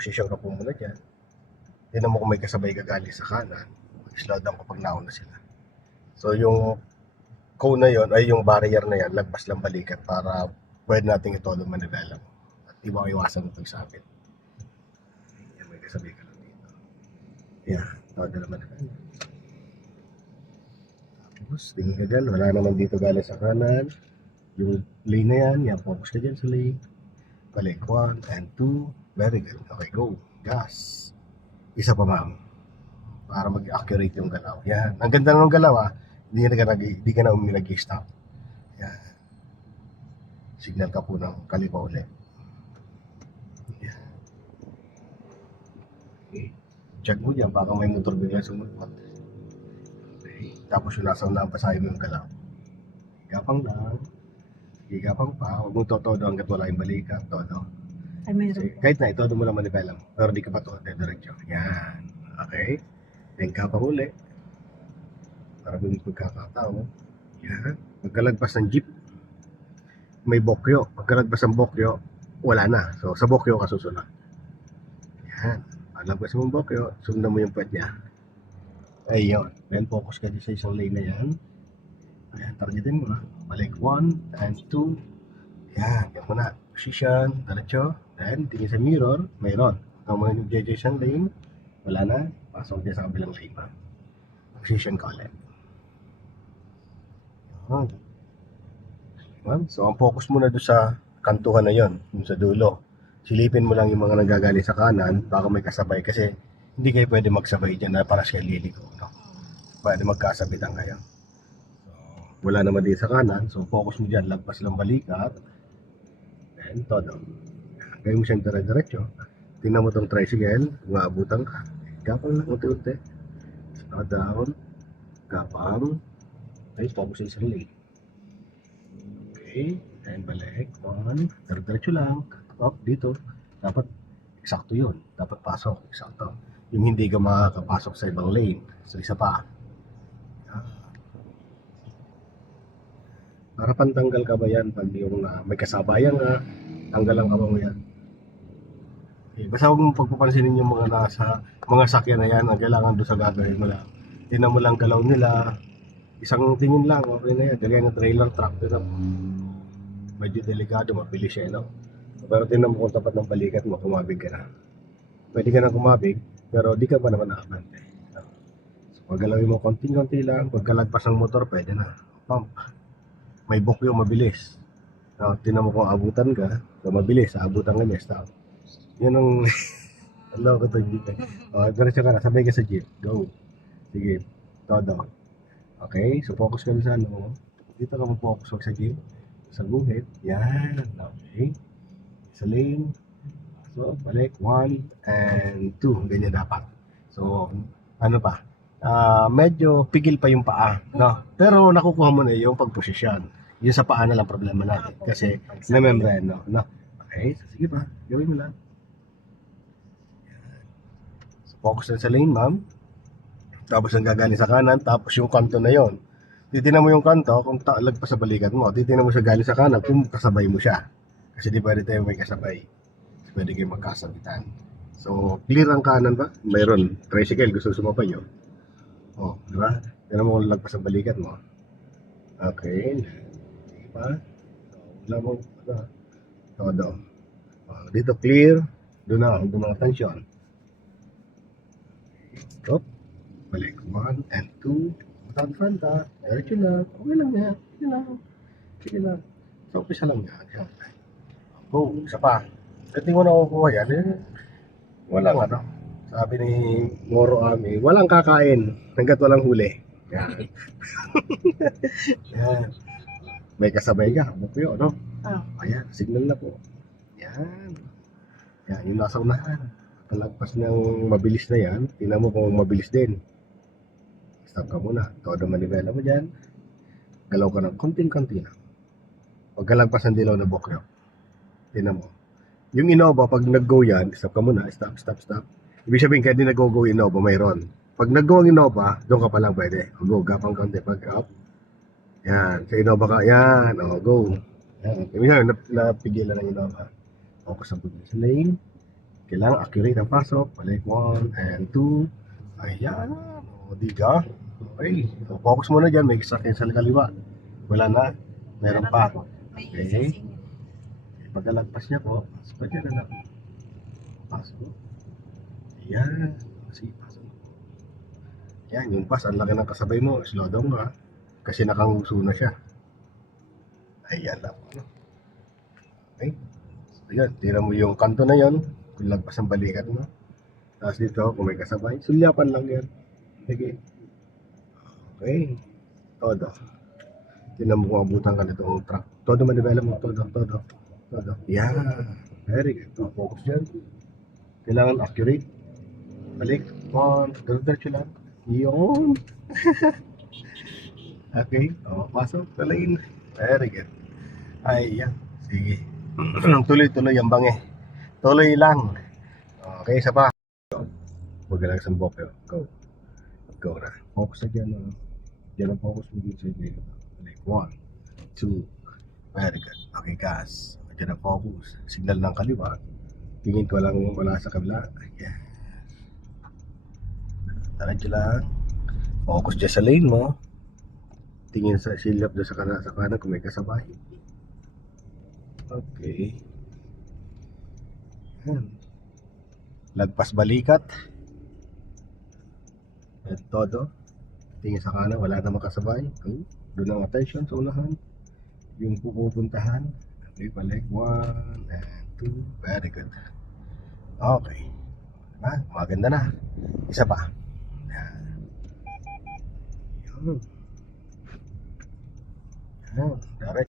Posisyon ka po muna dyan. Tignan mo kung may kasabay gagali sa kanan. Slow down kapag nauna sila. So yung cone na yon ay yung barrier na yan, lagpas lang balikat para pwede natin ito manibela mo. At di ba iwasan ito isabit. Yan, may kasabay ka lang dito. Yan, todo naman. Tapos, tingin ka dyan, wala naman dito galing sa kanan. Yung lane na yan, yan, focus ka dyan sa lane. Balik, 1 and 2. Very good. Okay, go. Gas. Isa pa, ma'am. Para mag-accurate yung galaw. Yan. Ang ganda ng galaw, Hindi ka na nag-stop. Yan. Signal ka po ng kaliwa ulit. Yan. Okay. Check mo dyan, baka may motor bigla sumunod. Okay. Tapos yung nasa unang pasahin mo yung galaw. Gapang lang. Gigapang pa. Huwag mo todo hanggat wala yung balikat. Todo. Ay, meron. Kasi, kahit na ito, mo lang manibelang. Pero di ka pa to, diretso. Yan. Okay. Then gapang uli. Para may pagkakataon. Yan. Pagkalagpas ng jeep, may bokyo. Pagkalagpas ng bokyo, wala na. So, sa bokyo ka susunod. Yan. Pagkalagpas mo ng bokyo, sundan mo yung puwet niya. Ayun. Then, focus ka dyan sa isang lane na yan. Ayan, targetin mo na. Balik 1 and 2. Yan. Yan mo na. Position. Diretso. Then, tingin sa mirror. Mayroon. Ikaw mo na yung JJ siyang lane. Wala na. Pasok dyan sa kabilang lane pa. Position ka ulit. So, ang focus mo na doon sa kantuhan na yon, yung sa dulo. Silipin mo lang yung mga nanggagaling sa kanan, baka may kasabay kasi hindi kayo pwede magsabay dyan na para siya liliko. No? Pwede magkasabitan kayo. So, wala naman din sa kanan, so focus mo dyan, lagpas lang balikat. And todo. Gawin mo siyang dire-diretso. Tingnan mo tong tricycle, umaabutan ka. Gapang lang, unti-unti. Slow down. Gapang. Okay, focus sa lane. Okay, and balik. 1. Diretso lang. Up, dito. Dapat eksakto yun. Dapat pasok. Eksakto. Yung hindi ka makakapasok sa ibang lane. So, isa pa. Para pantanggal ka ba yan pag yung may kasabayan nga, tanggalan ka ba mo yan? Okay, basta huwag mong pagpapansinin yung mga sakyan na yan, ang kailangan doon sa gagawin mo lang. Tingnan mo lang galaw nila, isang tingin lang, okay na yan. Gagaya ng trailer truck, medyo delikado, mabilis siya, no? Pero tingnan mo kung tapat ng balikat mo, kumabig ka na. Pwede ka na kumabig, pero di ka pa naman nakabante. So, pag galawin mo konting-konti lang, pagkalagpas ng motor, pwede na. Pump. May bokyo, mabilis. So, tingnan mo kung abutan ka, so mabilis, abutan ka niya, stop. Yun ang, hello ko to, jeep. Diretso ka na, sabay ka sa jeep, go. Sige, todo. Okay, so focus ka sa ano. Dito ka mag-focus, wag sa jeep. Sa guhit, yan, okay. Sa lane, so balik, 1 and 2, ganyan dapat. So, ano pa, medyo pigil pa yung paa, no? Pero nakukuha mo na yung pagposisyon. Yung sa paa na lang problema natin, kasi na-membrane, no? Okay, so sige pa, gawin mo lang. So, focus na sa lane, ma'am. Tapos ang gagaling sa kanan, tapos yung kanto na yon. Titignan mo yung kanto, kung lagpas sa balikat mo, titignan mo siya galing sa kanan, kung kasabay mo siya. Kasi di pwede tayo may kasabay. Pwede kayo magkasabitan. So, clear ang kanan ba? Mayroon. Tricycle, gusto sumapay yun. Oh, di ba? Tignan mo kung lagpas sa balikat mo. Okay. Di ba? So, wala mo, todo. Oh, dito clear. Doon na, doon mga tensyon. Stop. Balik. 1 and 2. Matang front ha. Diretso lang. Okay lang yan. Sige lang. Sige lang. So, umpisa lang yan. Go. Isa pa. Hindi mo nakukuha yan. Walang ano. Sabi ni Moro Ami, walang kakain hanggat walang huli. Yan. Yan. May kasabay ka. Bukyo, no? Ayan. Signal na po. Yan. Yan. Yung nasa unahan. Palagpas ng mabilis na yan. Tingnan mo kung mabilis din. Stop ka muna. Todo manibela mo dyan. Galaw ka ng konting-konti na. Pagkalagpas ng dilaw na bokyo. Tingnan mo. Yung Innova, pag nag-go yan, stop ka muna. Stop, stop, stop. Ibig sabihin, kahit di nag-go Innova, mayroon. Pag nag-go ang Innova, doon ka pa lang pwede. Go, gapang konti. Pag up. Yan. Sa Innova ka. Yan. O, go. Yan. Ibig sabihin, napigilan ng Innova. Focus ang pagkakas sa lane. Kailangan accurate ang pasok. Balik 1 and 2. Ayan. O, diga. Okay. So, focus muna dyan. May sakyan sa kaliwa. Wala na. Meron pa. Okay. Pagkalagpas niya po, pasok pa dyan na lang. Pasok. Ayan. Sige, pasok. Yan, yung pas, ang laki ng kasabay mo. Slow down ka. Kasi nakanguso na siya. Ayan lang. Okay. So, ayan. Tira mo yung kanto na yon. Kung lagpas ang balikat mo. Tapos dito, kung may kasabay, sulyapan lang yan. Sige. Okay. Todo. Tinan mo kung abutan ka nitong truck. Todo maniwala mo. Todo. Yeah. Very good. So, focus dyan. Kailangan accurate. Balik. 1. Diretso lang. Yun. Okay. O, pasok sa lane. Very good. Ayan. Sige. Tuloy-tuloy ang bangi. Tuloy lang. Okay, isa pa. Huwag ka lang sa bokyo. Go. Go na. Focus na dyan. Dyan ang focus mo dito sa lane. Balik. 1, 2. Very good. Okay, guys. Dyan ang focus. Signal ng kaliwa. Tingin ko lang wala sa kabila. Yes. Diretso lang. Focus dyan sa lane mo. Tingin sa silap doon sa kanan kung may kasabay. Okay. Yan. Lagpas balikat. At todo. Tingin sa kanan, wala namang kasabay. Doon ang attention sa unahan. Yung pupuntahan. Okay, balik. 1 and 2. Very good. Okay. Diba? Maganda na. Isa pa. Yan. Yan. Yan. Direct.